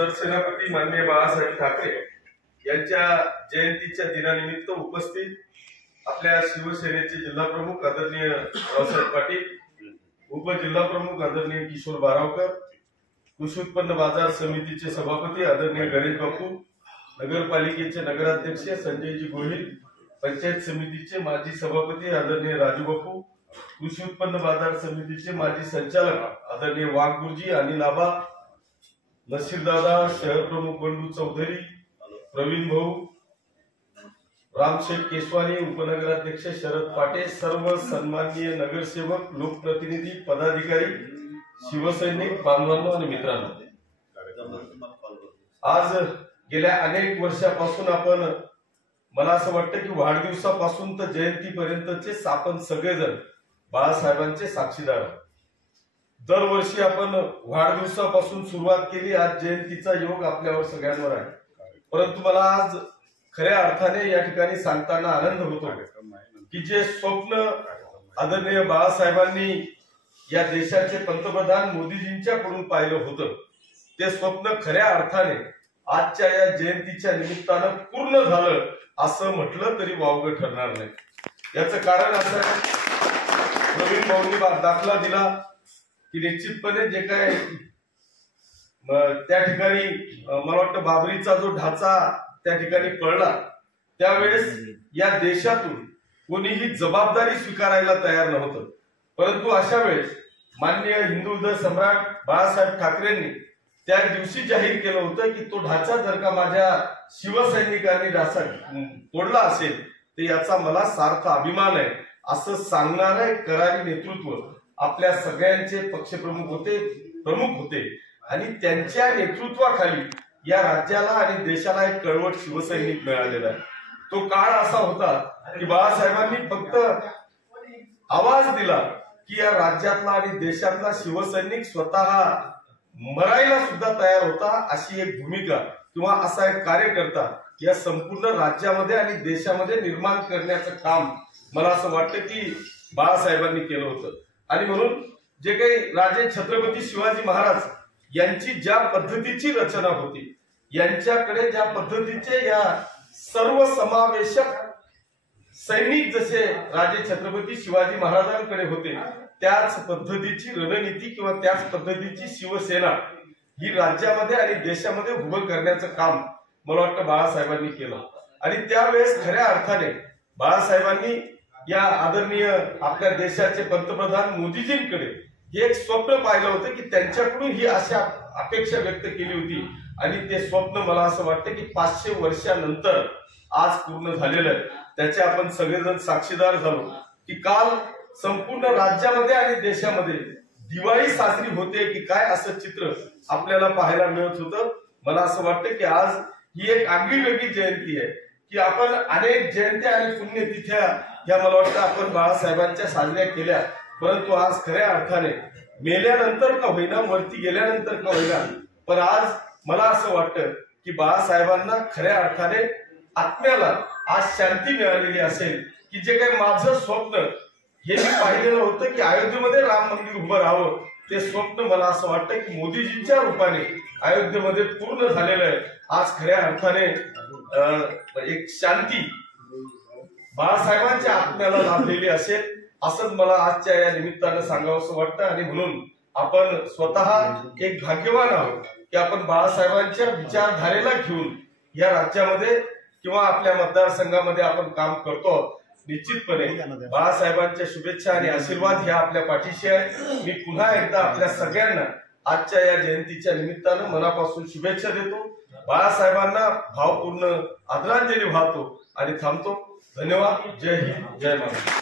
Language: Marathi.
सरसेनापती माननीय बाळासाहेब ठाकरे यांच्या जयंतीच्या दिनानिमित्त उपस्थित आपल्या शिवसेनेचे जिल्हा प्रमुख आदरणीय रावसाहेब पाटील, उपजिल्हा प्रमुख आदरणीय किशोर बारावकर, कृषी उत्पन्न बाजार समितीचे सभापती आदरणीय गणेश बापू, नगरपालिकेचे नगराध्यक्ष संजयजी गोहिल, पंचायत समितीचे माजी सभापती आदरणीय राजू बापू, कृषी उत्पन्न बाजार समितीचे माजी संचालक आदरणीय वाघगुरुजी अनिल आबा, नसीरदादा, शहर प्रमुख बंडू चौधरी, प्रवीण भाऊ, रामशेठ केशवानी, उपनगराध्यक्ष शरद पाटे, सर्व सन्माननीय नगरसेवक, लोकप्रतिनिधी, पदाधिकारी, शिवसैनिक बांधवांनो आणि मित्रांनो, आज गेल्या अनेक वर्षापासून आपण, मला असं वाटतं की वाढदिवसापासून तर जयंतीपर्यंतचे आपण सगळेजण बाळासाहेबांचे साक्षीदार. दरवर्षी आपण वाढदिवसापासून सुरुवात केली, आज जयंतीचा योग आपल्यावर सगळ्यांवर आहे. परंतु मला आज खऱ्या अर्थाने या ठिकाणी सांगताना आनंद होतो की जे स्वप्न आदरणीय बाळासाहेबांनी या देशाचे पंतप्रधान मोदीजींच्याकडून पाहिलं होतं, ते स्वप्न खऱ्या अर्थाने आजच्या या जयंतीच्या निमित्तानं पूर्ण झालं असं म्हटलं तरी वावगं ठरणार नाही. याचं कारण असं आहे, प्रवीण भाऊंनी दाखला दिला की निश्चितपणे जे काय त्या ठिकाणी मला वाटतं बाबरीचा जो ढाचा त्या ठिकाणी पडला, त्यावेळेस या देशातून कोणीही जबाबदारी स्वीकारायला तयार नव्हतं. परंतु अशा वेळेस माननीय हिंदू हृदय सम्राट बाळासाहेब ठाकरेंनी त्या दिवशी जाहीर केलं होतं की तो ढाचा जर का माझ्या शिवसैनिकांनी ढाचा तोडला असेल तर याचा मला सार्थ अभिमान आहे, असं सांगणारे करारी नेतृत्व आपल्या सगळ्यांचे पक्षप्रमुख होते, प्रमुख होते. आणि त्यांच्या नेतृत्वाखाली या राज्याला आणि देशाला एक कळवट शिवसैनिक मिळालेला आहे. तो काळ असा होता की बाळासाहेबांनी फक्त आवाज दिला की या राज्यातला आणि देशातला शिवसैनिक स्वतः मरायला सुद्धा तयार होता, अशी एक भूमिका किंवा असा एक कार्यकर्ता या संपूर्ण राज्यामध्ये आणि देशामध्ये निर्माण करण्याचं काम मला असं वाटतं की बाळासाहेबांनी केलं होतं. आणि म्हणून जे काही राजे छत्रपती शिवाजी महाराज यांची ज्या पद्धतीची रचना होती, यांच्याकडे ज्या पद्धतीचे या सर्व समावेशक सैनिक जसे राजे छत्रपती शिवाजी महाराजांकडे होते, त्याच पद्धतीची रणनीती किंवा त्याच पद्धतीची शिवसेना ही राज्यामध्ये आणि देशामध्ये उभं करण्याचं काम मला वाटतं बाळासाहेबांनी केलं. आणि त्यावेळेस खऱ्या अर्थाने बाळासाहेबांनी या आदरणीय आपल्या देशाचे पंतप्रधान मोदीजींकडे एक स्वप्न पाहिलं होतं की त्यांच्याकडून ही अशा अपेक्षा व्यक्त केली होती. आणि ते स्वप्न मला असं वाटतं की 500 वर्षानंतर आज पूर्ण झालेलं आहे. त्याचे आपण सगळेजण साक्षीदार झालो की काल संपूर्ण राज्यामध्ये आणि देशामध्ये दिवाळी साजरी होते की काय, असं चित्र आपल्याला पाहायला मिळत होतं. मला असं वाटतं की आज ही एक आगळी वेगळी जयंती आहे की आपण अनेक जयंत्या आणि पुण्यतिथ्या ह्या मला वाटतं आपण बाळासाहेबांच्या साजऱ्या केल्या, परंतु आज खऱ्या अर्थाने मेल्यानंतर का होईना, वरती गेल्यानंतर का होईना, पण आज मला असं वाटतं की बाळासाहेबांना खऱ्या अर्थाने आत्म्याला आज शांती मिळालेली असेल की जे काही माझं स्वप्न हे मी पाहिलेलं होतं की अयोध्येमध्ये राम मंदिर उभं राहावं, ते स्वप्न मला असं वाटतं की मोदीजींच्या रूपाने अयोध्येमध्ये पूर्ण झालेलं आहे. आज खऱ्या अर्थाने एक शांती बाळासाहेबांच्या आत्म्याला लाभलेली असेल असंच मला आजच्या या निमित्तानं सांगावंसं वाटतं. आणि म्हणून आपण स्वतः एक भाग्यवान आहोत की आपण बाळासाहेबांच्या विचारधारेला घेऊन या राज्यामध्ये किंवा आपल्या मतदारसंघामध्ये आपण काम करतो. निश्चितपणे बाळासाहेबांच्या शुभेच्छा आणि आशीर्वाद ह्या आपल्या पाठीशी आहे. मी पुन्हा एकदा आपल्या सगळ्यांना आजच्या या जयंतीच्या निमित्तानं मनापासून शुभेच्छा देतो. बाळासाहेबांना भावपूर्ण आदरांजली वाहतो आणि थांबतो. धन्यवाद. जय हिंद, जय महाराष्ट्र.